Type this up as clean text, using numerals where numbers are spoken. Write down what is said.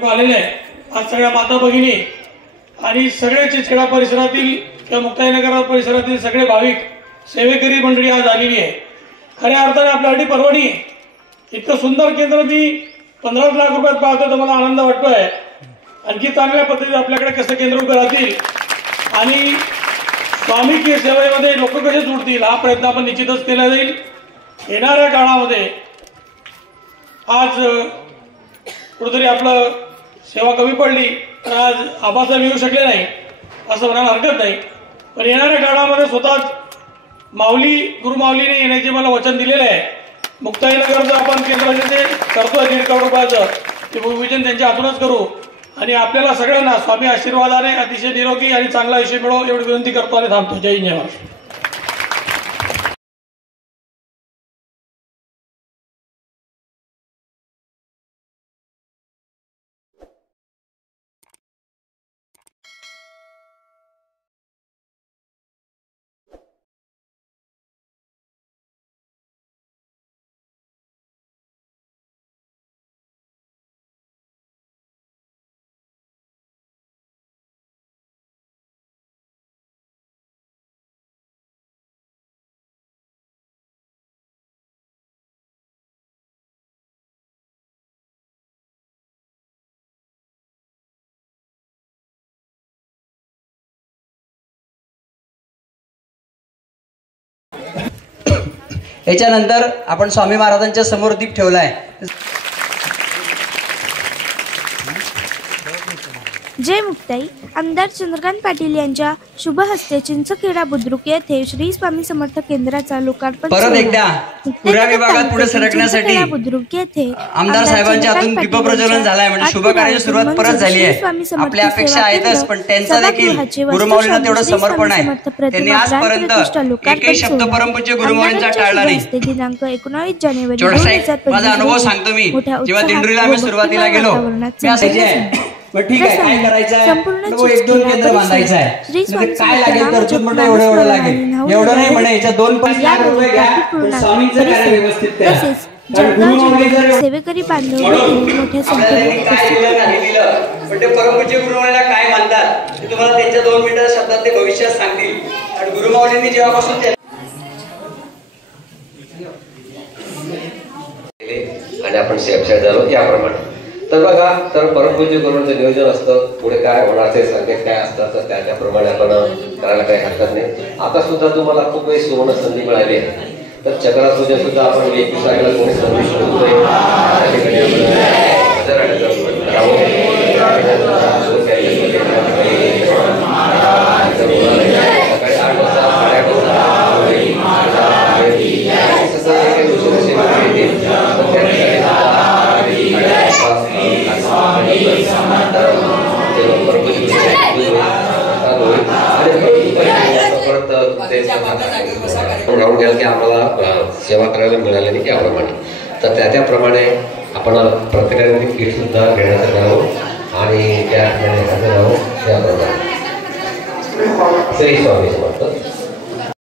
कुठं आलेले आहे. आज सगळ्या माता भगिनी आणि सगळे चिचखेडा परिसरातील किंवा मुक्ताईनगर परिसरातील सगळे भाविक सेवेकरी मंडळी आज आलेली आहे. खऱ्या अर्थाने आपल्यासाठी पर्वणी आहे. इतकं सुंदर केंद्र मी 15 लाख रुपयात पाहतो तर मला आनंद वाटतोय. आणखी चांगल्या पद्धतीने आपल्याकडे कसं केंद्र उभं राहतील आणि स्वामिकीय सेवेमध्ये लोक कसे जुडतील हा प्रयत्न आपण निश्चितच केला जाईल. येणाऱ्या काळामध्ये आज कुठेतरी आपलं सेवा कमी पडली तर आज आबासाहेब येऊ शकले नाही असं म्हणायला हरकत नाही. पण येणाऱ्या काळामध्ये स्वतःच माऊली गुरुमाऊलीने येण्याचे मला वचन दिलेलं आहे. मुक्ताईनगरचं आपण केंद्राचे ते करतोय 1.5 करोड रुपयाचं ते भूमिपूजन त्यांच्या हातूनच करू आणि आपल्याला सगळ्यांना स्वामी आशीर्वादाने अतिशय निरोगी आणि चांगला आयुष्य मिळो एवढी विनंती करतो आणि थांबतो. जय हिंद जय महाराष्ट्र. याच्यानंतर आपण स्वामी महाराजांच्या समोर दीप ठेवलाय. जय मुक्ताई. आमदार चंद्रकांत पाटील यांच्या शुभ हस्ते चिंचखेडा बुद्रुक येथे श्री स्वामी समर्थ केंद्राचा लोकार्पण. परत एकदा पुऱ्या विभागात पुढे सरकण्यासाठी बुद्रुक येथे आमदार साहेबांच्या हातून दीप प्रज्वलन झालाय. म्हणजे शुभ कार्याची सुरुवात परत झाली आहे. आपल्या अपेक्षा आहेतच पण त्यांचा देखील गुरुमाऊलींना तेवढं समर्पण आहे. त्यांनी आजपर्यंत एकही शब्द परमपूज्य गुरुमाऊलींचा टाळला नाही. दिनांक 19 जानेवारी माझा अनुभव सांगतो मी. जेव्हा दिंडोरीला आम्ही सुरुवातीला गेलो ठीक आहे काय करायचं आहे 1-2 केंद्र बांधायचं आहे. काय लागेल तरतूद म्हणून एवढं लागेल एवढं नाही म्हणे याच्या 2-5 लाख रुपये घ्या स्वामींचं कार्य व्यवस्थित करा. सेवेकरी बांधव मोठ्या संख्येने पण ते परमपूज्य गुरुमाऊलीला काय मानतात ते तुम्हाला त्यांच्या 2 मिनिटं शब्दात ते भविष्यात सांगतील. आणि गुरुमाऊलींनी जेव्हापासून आणि आपण सेफ्ट झालो याप्रमाणे. तर बघा तर परमपूज्य गुरुंचं नियोजन असतं पुढे काय होणार ते संकेत काय असतात तर त्याप्रमाणे आपण करायला काही हरकत नाही. आता सुद्धा तुम्हाला खूप काही सुवर्ण संधी मिळाली आहे. तर चक्रापूजन सुद्धा आपण 21 तारखेला कोणी संधी शोधतोय सकाळी 8 वाजता 8:30 राहून घ्याल की आम्हाला सेवा करायला मिळाली नाही याप्रमाणे. तर त्याप्रमाणे आपण प्रत्येकाने किट सुद्धा घेण्याचं करावं आणि त्या हजर राहू त्याप्रमाणे. श्री स्वामी समर्थ.